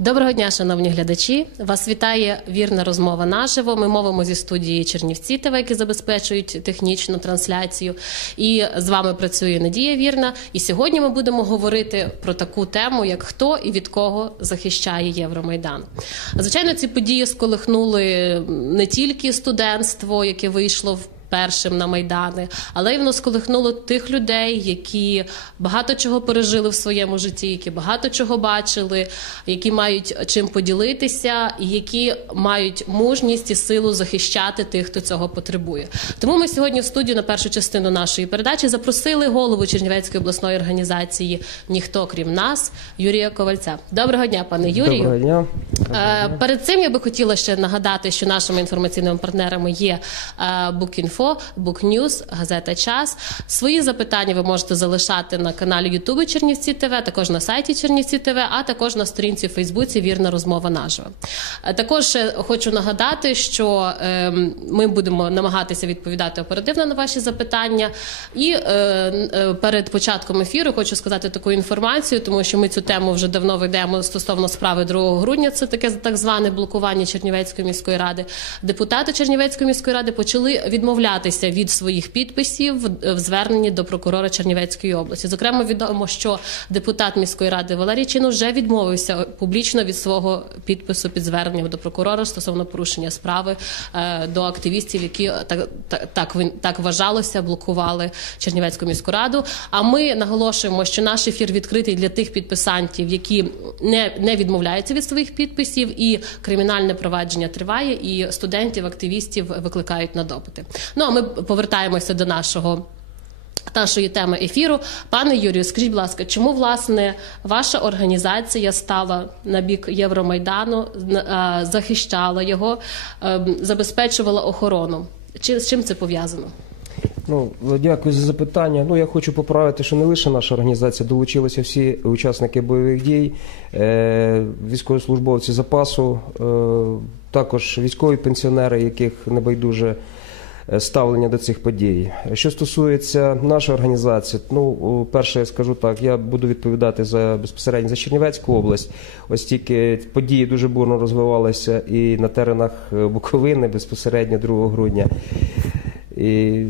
Доброго дня, шановні глядачі. Вас вітає вірна розмова наживо. Ми мовимо зі студії Чернівці ТВ, які забезпечують технічну трансляцію. І з вами працює Надія Вірна. І сьогодні ми будемо говорити про таку тему, як хто і від кого захищає Євромайдан. Звичайно, ці події сколихнули не тільки студентство, яке вийшло в першим на майдани, але й воно сколихнуло тих людей, які багато чого пережили в своєму житті, які багато чого бачили, які мають чим поділитися, і які мають мужність і силу захищати тих, хто цього потребує. Тому ми сьогодні в студію на першу частину нашої передачі запросили голову Чернівецької обласної організації Ніхто крім нас Юрія Ковальця. Доброго дня, пане Юрію. Доброго дня. Е, Перед цим я би хотіла ще нагадати, що нашими інформаційними партнерами є е, Book News, газета Час. Свої запитання ви можете залишати на каналі Ютубу Чернівці ТВ, також на сайті Чернівці ТВ, а також на сторінці в Фейсбуці Вірна розмова наживо. Е, Також хочу нагадати, що е, ми будемо намагатися відповідати оперативно на ваші запитання. І е, е, перед початком ефіру хочу сказати таку інформацію, тому що ми цю тему вже давно ведемо стосовно справи 2 грудня. Це таке так зване блокування Чернівецької міської ради. Депутати Чернівецької міської ради почали відмовлятися від своїх підписів в- зверненні до прокурора Чернівецької області. Зокрема, відомо, що депутат міської ради Валерій Чину вже відмовився публічно від свого підпису під зверненням до прокурора стосовно порушення справи е, до активістів, які так, так, так, він- так вважалося, блокували Чернівецьку міську раду. А ми наголошуємо, що наш ефір відкритий для тих підписантів, які не, не відмовляються від своїх підписів, і кримінальне провадження триває, і студентів, активістів викликають на допити. Ну а ми повертаємося до нашого. Нашої теми ефіру, пане Юрію, скажіть, будь ласка, чому власне ваша організація стала на бік Євромайдану, захищала його, е, забезпечувала охорону? Чи з чим це пов'язано? Ну, дякую за запитання. Ну, я хочу поправити, що не лише наша організація долучилися всі учасники бойових дій, е, військовослужбовці запасу, е, також військові пенсіонери, яких небайдуже ставлення до цих подій. Що стосується нашої організації, ну перше, я скажу так, я буду відповідати за безпосередньо за Чернівецьку область. Ось тільки події дуже бурно розвивалися і на теренах е, Буковини безпосередньо 2 грудня. І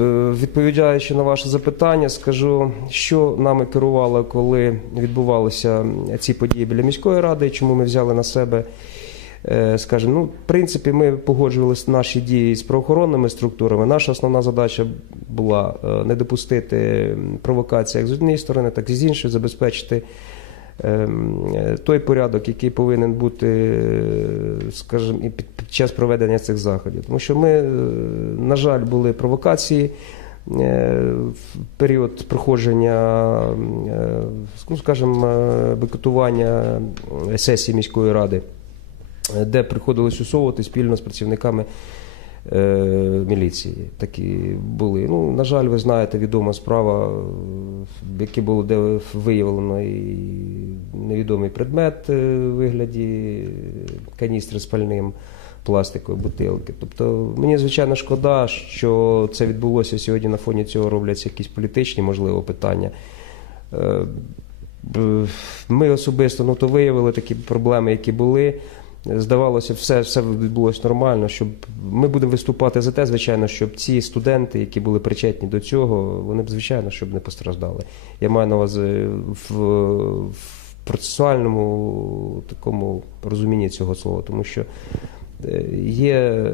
е, відповідаючи на ваше запитання, скажу, що нами керувало, коли відбувалися ці події біля міської ради, чому ми взяли на себе. Е, Скажімо, ну, в принципі, ми погоджувалися наші дії з правоохоронними структурами. Наша основна задача була е, не допустити провокації як з однієї сторони, так і з іншої, забезпечити ем, е, той порядок, який повинен бути, скажімо, і під, час проведення цих заходів. Тому що ми, на жаль, були провокації. В період проходження, ну, скажімо, бойкотування е, сесії міської ради, де приходилось усовувати спільно з працівниками е, міліції. Такі були. Ну, на жаль, ви знаєте, відома справа, е, в якій було де виявлено і невідомий предмет е, в вигляді каністри з пальним. Пластикової бутилки. Тобто мені звичайно шкода, що це відбулося сьогодні. На фоні цього робляться якісь політичні, можливо, питання. Е, Ми особисто ну, то виявили такі проблеми, які були. Здавалося, все, все відбулося нормально. Щоб ми будемо виступати за те, звичайно, щоб ці студенти, які були причетні до цього, вони б звичайно щоб не постраждали. Я маю на увазі в, в процесуальному такому розумінні цього слова, тому що е, є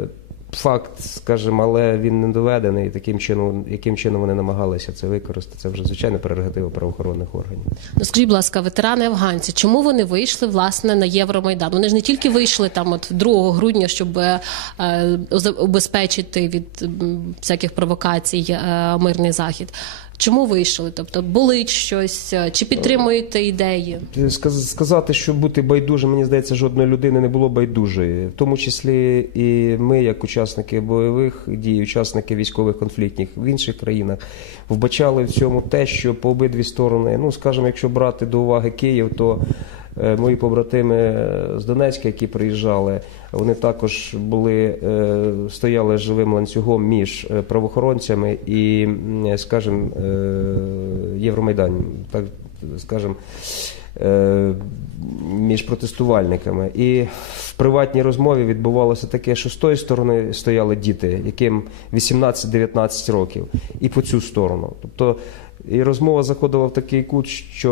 факт, скажімо, але він не доведений. Таким чином, яким чином вони намагалися це використати. Це вже звичайно прерогатива правоохоронних органів. Ну, скажіть, будь ласка, ветерани афганці, чому вони вийшли власне на Євромайдан? Вони ж не тільки вийшли там, от 2 грудня, щоб е, е, від м, всяких провокацій е, мирний захід. Чому вийшли? Тобто болить щось, е, чи підтримуєте ідеї? Сказати, що бути байдужим, мені здається, жодної людини не було байдужої. В тому числі і ми, як учасники бойових дій, учасники військових конфліктів в інших країнах, вбачали в цьому те, що по обидві сторони, ну скажімо, якщо брати до уваги Київ, то е, мої побратими з Донецька, які приїжджали, вони також були, е, стояли живим ланцюгом між е, правоохоронцями і, е, Євромайданом. Так скажімо, е, між протестувальниками. І в приватній розмові відбувалося таке, що з тої сторони стояли діти, яким 18-19 років, і по цю сторону. Тобто і розмова заходила в такий кут, що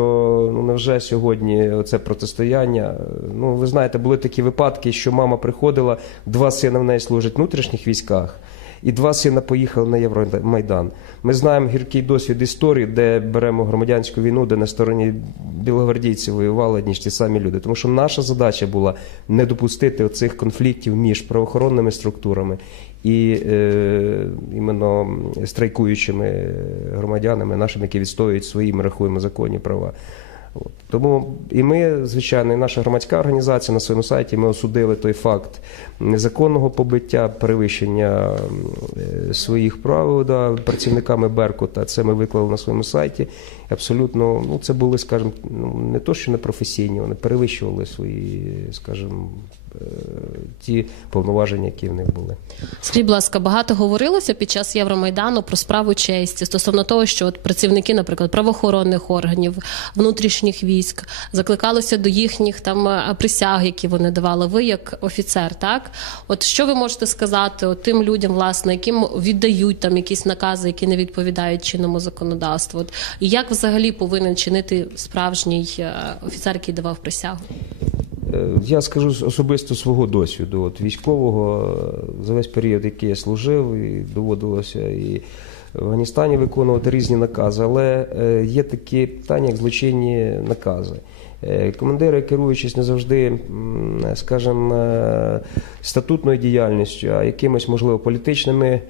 ну невже сьогодні це протистояння. Ну, ви знаєте, були такі випадки, що мама приходила, два сина в неї служать в внутрішніх військах. І два сина поїхали на Євромайдан. Ми знаємо гіркий досвід історії, де беремо громадянську війну, де на стороні білогвардійців воювали ніж ті самі люди. Тому що наша задача була не допустити оцих конфліктів між правоохоронними структурами і е, іменно страйкуючими громадянами, нашими, які відстоюють свої, ми рахуємо законні права. От. Тому і ми, звичайно, і наша громадська організація на своєму сайті ми осудили той факт незаконного побиття, перевищення е, своїх прав да, працівниками Беркута. Це ми виклали на своєму сайті. Абсолютно, ну це були, скажімо, ну не то, що не професійні, вони перевищували свої, скажімо, ті повноваження, які в них були. Скажіть, будь ласка, багато говорилося під час Євромайдану про справу честі стосовно того, що от працівники, наприклад, правоохоронних органів, внутрішніх військ закликалися до їхніх там е, присяг, які вони давали. Ви як офіцер, так от що ви можете сказати от тим людям, власне, яким віддають там якісь накази, які не відповідають чинному законодавству? От, і як взагалі повинен чинити справжній е, офіцер, який давав присягу? Е, Я скажу особисто свого досвіду, от військового е, за весь період, який я служив, і доводилося і в Афганістані виконувати різні накази, але е, є такі питання, як злочинні накази. Командири, керуючись не завжди, скажімо, статутною діяльністю, а якимись, можливо, політичними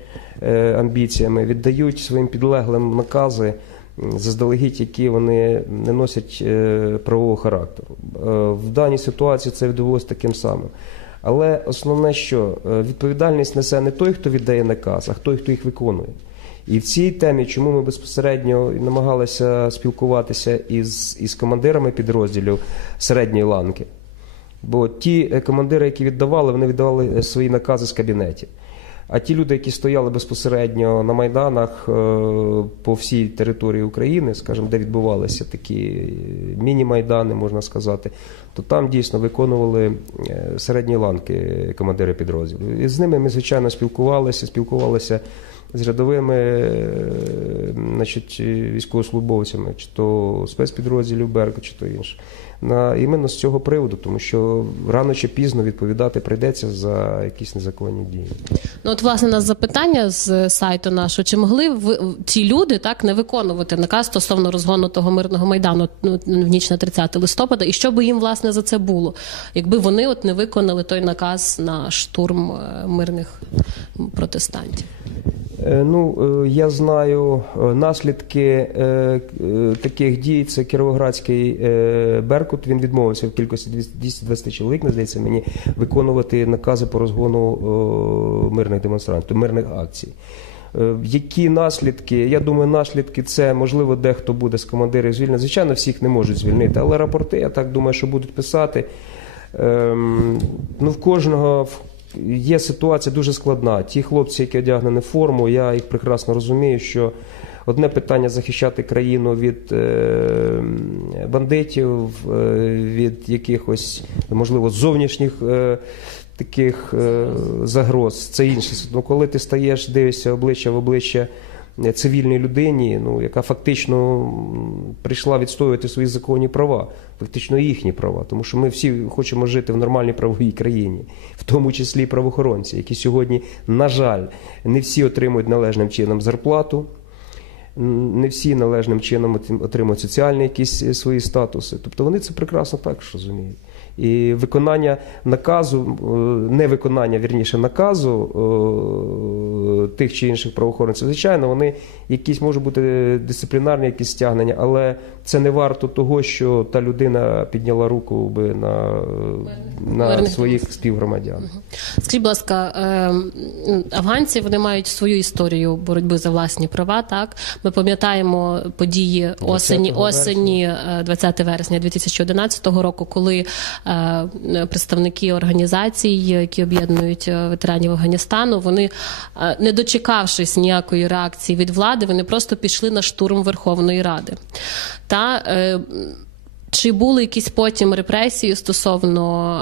амбіціями, віддають своїм підлеглим накази заздалегідь, які вони не носять е, правового характеру. Е, В даній ситуації це відбулося таким самим. Але основне, що е, відповідальність несе не той, хто віддає наказ, а той, хто їх виконує. І в цій темі, чому ми безпосередньо намагалися спілкуватися із, із командирами підрозділів середньої ланки. Бо ті командири, які віддавали, вони віддавали свої накази з кабінетів. А ті люди, які стояли безпосередньо на майданах е, по всій території України, скажімо, де відбувалися такі е, міні-майдани, можна сказати, то там дійсно виконували е, середні ланки командири підрозділів. І з ними ми, звичайно, спілкувалися, спілкувалися з рядовими е, значить, військовослужбовцями, чи то спецпідрозділів Берку, чи то інше. На іменно з цього приводу, тому що рано чи пізно відповідати прийдеться за якісь незаконні дії. Ну, от, власне, нас запитання з сайту нашого. Чи могли ви ці люди так не виконувати наказ стосовно розгону того мирного майдану ну, в ніч на 30 листопада? І що би їм власне за це було, якби вони от не виконали той наказ на штурм е, мирних протестантів? Е, Ну, е, я знаю е, наслідки таких дій. Це Кіровоградський Беркут. Він відмовився в кількості 220 чоловік, не здається мені, виконувати накази по розгону мирних демонстрантів, мирних акцій. Які наслідки? Я думаю, наслідки це можливо дехто буде з командирів звільнений. Звичайно, всіх не можуть звільнити, але рапорти, я так думаю, що будуть писати. Ем, ну, в кожного в- є ситуація дуже складна. Ті хлопці, які одягнені форму, я їх прекрасно розумію, що одне питання захищати країну від е, бандитів, е, від якихось, можливо, зовнішніх. Е, Таких е, загроз, це інше. Ну, коли ти стаєш, дивишся обличчя в обличчя цивільній людині, ну, яка фактично прийшла відстоювати свої законні права, фактично їхні права. Тому що ми всі хочемо жити в нормальній правовій країні, в тому числі і правоохоронці, які сьогодні, на жаль, не всі отримують належним чином зарплату. Не всі належним чином отримують соціальні якісь е, свої статуси. Тобто вони це прекрасно також розуміють. І виконання наказу, е, невиконання, вірніше, наказу е, тих чи інших правоохоронців, звичайно, вони якісь можуть бути дисциплінарні якісь стягнення, але це не варто того, що та людина підняла руку би на, на своїх співгромадян. Скажіть, будь ласка, ем, афганці вони мають свою історію боротьби за власні права. Так ми пам'ятаємо події осені, 20 осені е, 20 вересня 2011 року, коли е, представники організацій, які об'єднують е, ветеранів Афганістану, вони е, не дочекавшись ніякої реакції від влади, вони просто пішли на штурм Верховної Ради. Та е, Чи були якісь потім репресії стосовно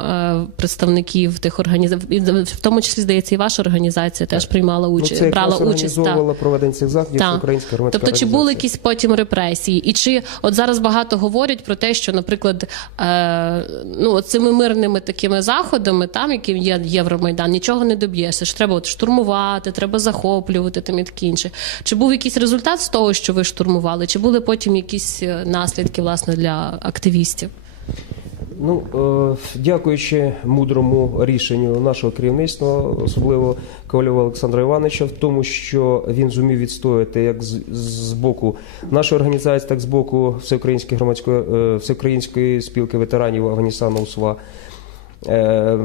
е, представників тих організацій, в тому числі здається, і ваша організація теж приймала Ну, участь, це брала участь. організовувала проведення цих заходів це українська громадська Тобто, чи були якісь потім репресії? І чи от зараз багато говорять про те, що, наприклад, е, ну цими мирними такими заходами, там яким є Євромайдан, нічого не доб'єшся. Що треба от штурмувати, треба захоплювати там і таке інше. Чи був якийсь результат з того, що ви штурмували? Чи були потім якісь е, наслідки власне для активістів? Ну, е, дякуючи мудрому рішенню нашого керівництва, особливо Ковальова Олександра Івановича, в тому, що він зумів відстояти як з, з боку нашої організації, так з боку всеукраїнської громадської е, всеукраїнської спілки ветеранів Афганістану УСВА. Е,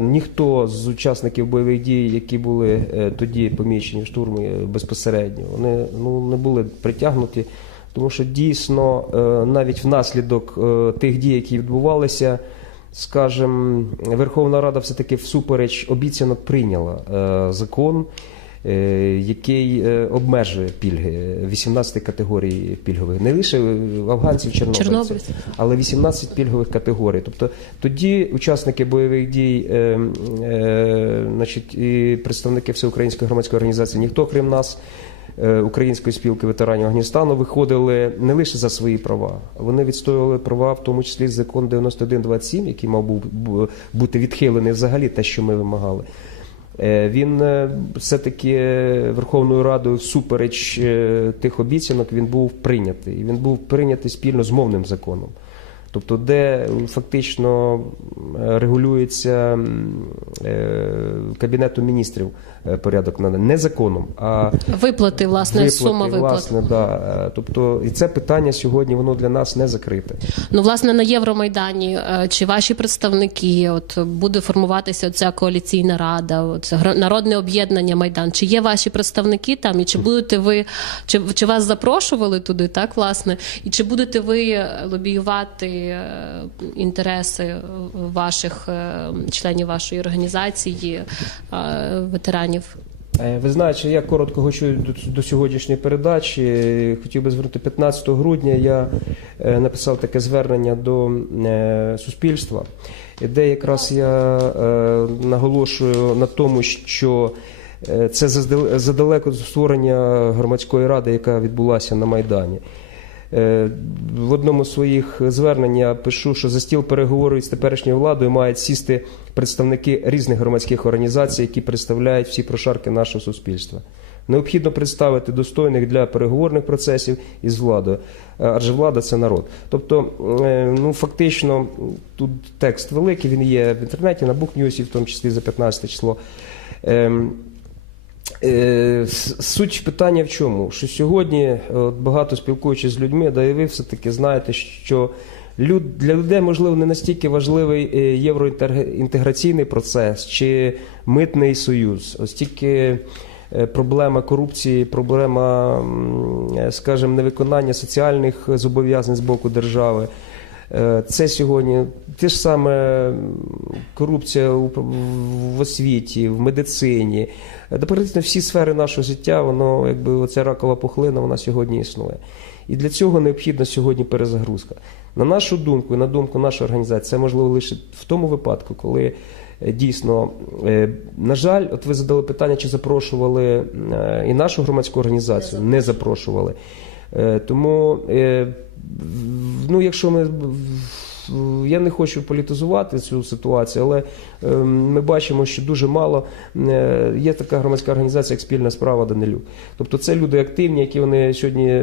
ніхто з учасників бойових дій, які були тоді помічені е, безпосередньо, вони ну, не були притягнуті, тому що дійсно е, навіть внаслідок е, тих дій, які відбувалися, скажімо, Верховна Рада все-таки всупереч обіцянок прийняла е, закон. Який обмежує пільги 18 категорій пільгових, не лише афганців, чорнобильців, але 18 пільгових категорій. Тобто тоді учасники бойових дій, значить, і представники всеукраїнської громадської організації, ніхто крім нас, Української спілки ветеранів Афганістану, виходили не лише за свої права, вони відстоювали права, в тому числі закон 9127, який мав бути відхилений взагалі те, що ми вимагали. Е, Він е, все-таки Верховною Радою всупереч е, тих обіцянок він був прийнятий. Він був прийнятий спільно з мовним законом. Тобто, де фактично регулюється м, е, Кабінетом міністрів е, порядок надання. не законом, а Виплати, власне, сума виплат. власне, да. Е, Тобто, і це питання сьогодні воно для нас не закрите. Ну, власне, на Євромайдані е, чи ваші представники, от буде формуватися ця коаліційна рада, от, гра- народне об'єднання Майдан. Чи є ваші представники там, і чи будете ви, чи, чи вас запрошували туди, так власне, і чи будете ви е, лобіювати е, інтереси ваших е, членів вашої організації, е, ветеранів? Ви знаєте, я коротко хочу до, сьогоднішньої передачі. Хотів би звернути 15 грудня. Я написав таке звернення до суспільства, де якраз я наголошую на тому, що це задалеко створення громадської ради, яка відбулася на Майдані. Е, В одному з своїх звернень я пишу, що за стіл переговорів з теперішньою владою мають сісти представники різних громадських організацій, які представляють всі прошарки нашого суспільства. Необхідно представити достойних для переговорних процесів із владою, е, адже влада це народ. Тобто, е, ну фактично, тут текст великий, він є в інтернеті, на букнюсі, в тому числі за 15 число. Е, Суть питання в чому? Що сьогодні, е, багато спілкуючись з людьми, да і ви все-таки знаєте, що люд, для людей, можливо, не настільки важливий е, євроінтеграційний процес чи митний союз, е, проблема корупції, проблема, скажімо, невиконання соціальних зобов'язань з боку держави. Е, Це сьогодні те ж саме корупція в освіті, в медицині. Та всі сфери нашого життя, воно якби оця ракова пухлина, вона сьогодні існує. І для цього необхідна сьогодні перезагрузка. На нашу думку і на думку нашої організації, це можливо лише в тому випадку, коли е, дійсно, е, на жаль, от ви задали питання, чи запрошували і нашу громадську організацію, не запрошували. Е, Тому, е, ну, якщо ми. Я не хочу політизувати цю ситуацію, але е, ми бачимо, що дуже мало е, є така громадська організація, як спільна справа Данилюк. Тобто це люди активні, які вони сьогодні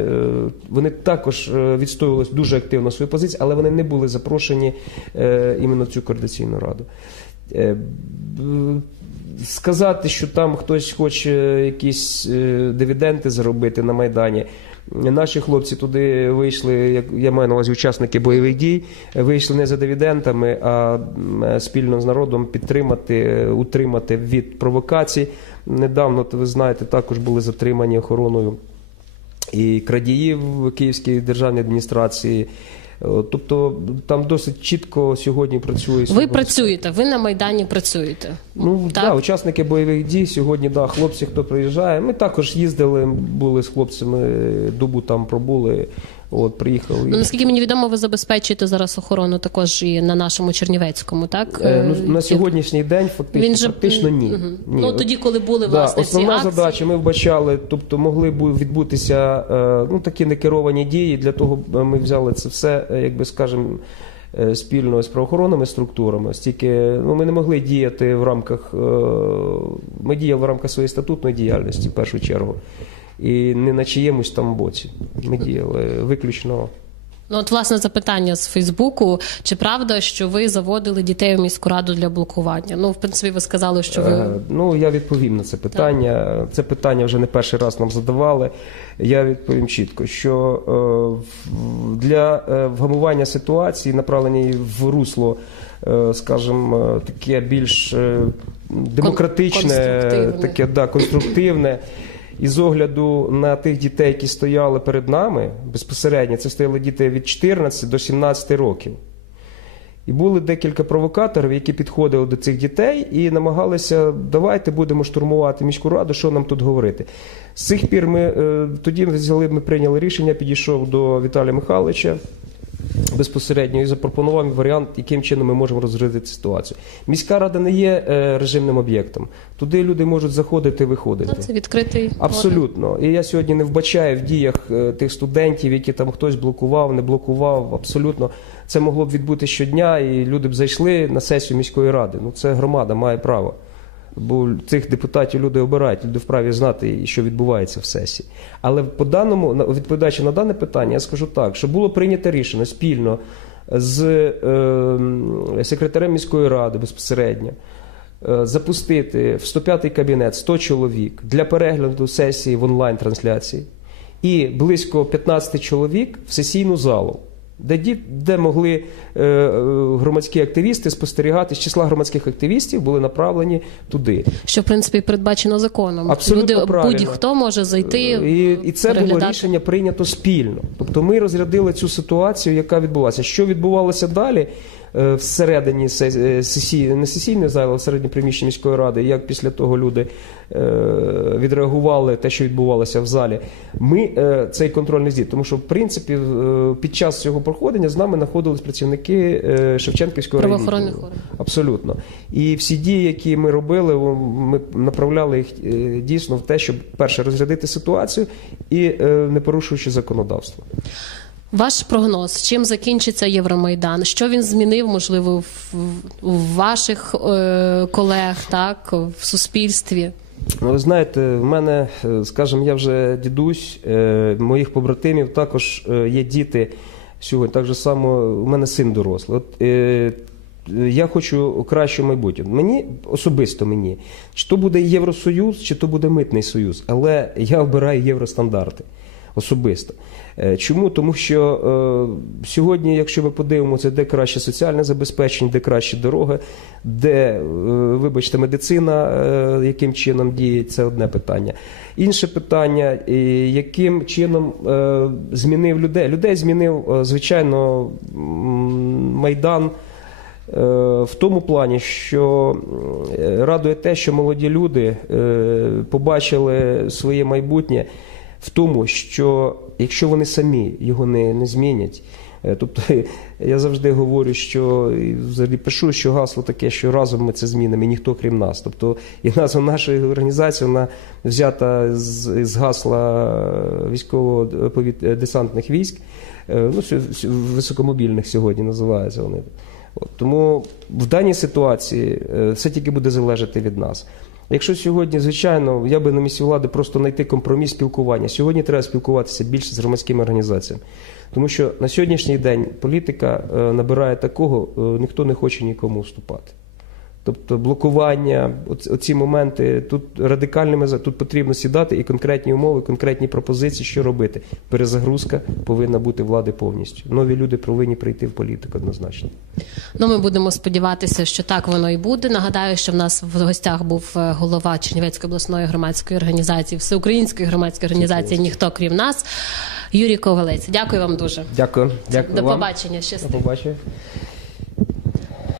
вони також відстоювали дуже активно свою позицію, але вони не були запрошені іменно в цю координаційну раду. Сказати, що там хтось хоче якісь дивіденди заробити на Майдані. Наші хлопці туди вийшли, як я маю на увазі учасники бойових дій, вийшли не за дивідендами, а спільно з народом підтримати, утримати від провокацій. Недавно, ви знаєте, також були затримані охороною і крадіїв Київській державній адміністрації. Е, Тобто там досить чітко сьогодні працює. Ви працюєте, ви на Майдані працюєте. Ну так, да, учасники бойових дій сьогодні, да, хлопці, хто приїжджає. Ми також їздили, були з хлопцями, добу там пробули. От, приїхав. і- Ну, наскільки мені відомо, ви забезпечуєте зараз охорону також і на нашому Чернівецькому, так? Е, ну, Е, на сьогоднішній день фактично, Він же фактично ні. Мгм. ні. Ну тоді, коли були Да, власне ці основна акції. ми вбачали, тобто могли б відбутися е, ну, такі некеровані дії. Для того е, ми взяли це все, як би скажемо, спільно з правоохоронними структурами. Стільки ну, ми не могли діяти в рамках, ми діяли в рамках своєї статутної діяльності в першу чергу. І не на чиємусь там боці. Ми діяли виключно. Ну, от власне запитання з Фейсбуку. Чи правда, що ви заводили дітей у міську раду для блокування? Ну, в принципі, ви сказали, що ви Е, Ну, я відповім на це питання. Це питання вже не перший раз нам задавали. Я відповім чітко, що е, для е, вгамування ситуації, направлені в русло, е, скажімо, е, таке більш е, демократичне, таке да, конструктивне. І з огляду на тих дітей, які стояли перед нами, безпосередньо це стояли діти від 14 до 17 років. І були декілька провокаторів, які підходили до цих дітей і намагалися, давайте будемо штурмувати міську раду, що нам тут говорити. З цих пір ми е, тоді взяли, ми прийняли рішення, підійшов до Віталія Михайловича безпосередньо і запропонував варіант, яким чином ми можемо розрядити ситуацію. Міська рада не є е, режимним об'єктом. Туди люди можуть заходити, виходити. Ну, це відкритий. Абсолютно. І я сьогодні не вбачаю в діях е, тих студентів, які там хтось блокував, не блокував. Абсолютно. Це могло б відбути щодня, і люди б зайшли на сесію міської ради. Ну це громада має право. Бо цих депутатів люди обирають, люди вправі знати, що відбувається в сесії. Але по даному, відповідаючи на дане питання, я скажу так, що було прийнято рішення спільно з е, секретарем міської ради безпосередньо е, запустити в 105-й кабінет 100 чоловік для перегляду сесії в онлайн-трансляції і близько 15 чоловік в сесійну залу. Де, де могли е, е, громадські активісти спостерігати з числа громадських активістів були направлені туди. Що в принципі передбачено законом. Абсолютно Люди правильно. будь-хто може зайти І, і це було рішення прийнято спільно. Тобто ми розрядили цю ситуацію, яка відбулася. Що відбувалося далі е, всередині се- е, сесії, не сесійної зали, а всередині приміщення міської ради, як після того люди е, відреагували те, що відбувалося в залі. Ми е, цей контроль не здійснили, тому що в принципі е, під час цього проходження з нами знаходились працівники е, Шевченківського органів. Абсолютно. І всі дії, які ми робили, ми направляли їх е, дійсно в те, щоб перше розрядити ситуацію і е, не порушуючи законодавство. Ваш прогноз, чим закінчиться Євромайдан? Що він змінив, можливо, в, ваших е, колег, так, в суспільстві? Ну, ви знаєте, в мене, е, скажімо, я вже дідусь, е, моїх побратимів також е, є діти сьогодні. Так же само у мене син дорослий. От, е, я хочу краще майбутнє. Мені особисто мені, чи то буде Євросоюз, чи то буде митний союз, але я обираю євростандарти. Особисто. Е, Чому? Тому що е, сьогодні, якщо ми подивимося, де краще соціальне забезпечення, де кращі дороги, де, е, вибачте, медицина, е, яким чином діє, це одне питання. Інше питання, е, яким чином е, змінив людей. Людей змінив, е, звичайно, Майдан. Е, В тому плані, що радує те, що молоді люди побачили своє майбутнє в тому, що якщо вони самі його не, не змінять, е, тобто я завжди говорю, що взагалі пишу, що гасло таке, що разом ми це змінимо, і ніхто крім нас. Тобто і назва нашої організації вона взята з, з гасла військово-десантних військ, е, ну, сю- сю- високомобільних сьогодні називаються вони. От, тому в даній ситуації е, все тільки буде залежати від нас. Якщо сьогодні, звичайно, я би на місці влади просто знайти компроміс спілкування. Сьогодні треба спілкуватися більше з громадськими організаціями. Тому що на сьогоднішній день політика е, набирає такого, е, ніхто не хоче нікому вступати. Тобто блокування, оц- оці моменти тут радикальними тут потрібно сідати і конкретні умови, конкретні пропозиції, що робити. Перезагрузка повинна бути влади повністю. Нові люди повинні прийти в політику однозначно. Ну, ми будемо сподіватися, що так воно і буде. Нагадаю, що в нас в гостях був е, голова Чернівецької обласної громадської організації, всеукраїнської громадської організації Ніхто крім нас. Юрій Ковалець. Дякую вам дуже. Дякую. Дякую До вам. побачення. Щасти. До побачення.